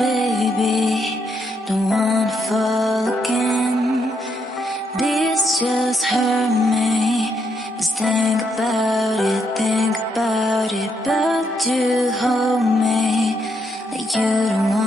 baby, don't wanna fall again. This just hurt me. Just think about it, but you hold me like you don't want